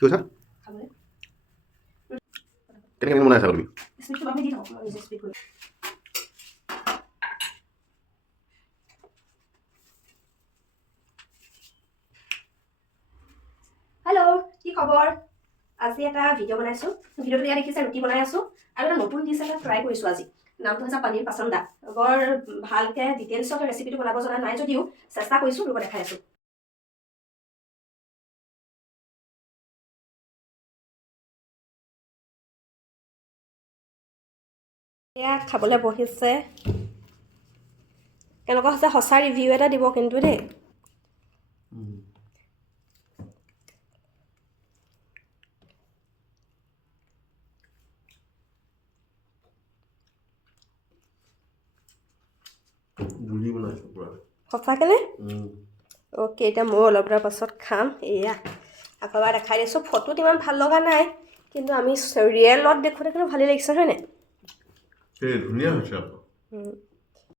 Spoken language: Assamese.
কি কৈছা কেনেকৈ বনাই আছা তুমি স্পিডটো আমি দি থাকোঁ মই নিজে স্পিড কৰি হেল্ল' কি খবৰ আজি এটা ভিডিঅ' বনাইছোঁ ভিডিঅ'টো ইয়াত দেখিছে ৰুটি বনাই আছোঁ আৰু এটা নতুন ডিছ এটা ট্ৰাই কৰিছোঁ আজি নামটো হৈছে পনীৰ পাচন্দা বৰ ভালকৈ ডিটেইলছত ৰেচিপিটো বনাব জনা নাই যদিও চেষ্টা কৰিছোঁ ৰ'ব দেখাই আছোঁ এয়া খাবলৈ বহিছে কেনেকুৱা হৈছে সঁচা ৰিভিউ এটা দিব কিন্তু দেই জুলি বনাইছোঁ পুৰা সঁচাকেনে অ'কে এতিয়া ময়ো অলপ দেৰৰ পাছত খাম এয়া আকৌ এবাৰ দেখাই দিছোঁ ফটোত ইমান ভাল লগা নাই কিন্তু আমি ৰিয়েলত দেখোঁতে কিন্তু ভালেই লাগিছে হয়নে ধুনীয়া হৈছে আকৌ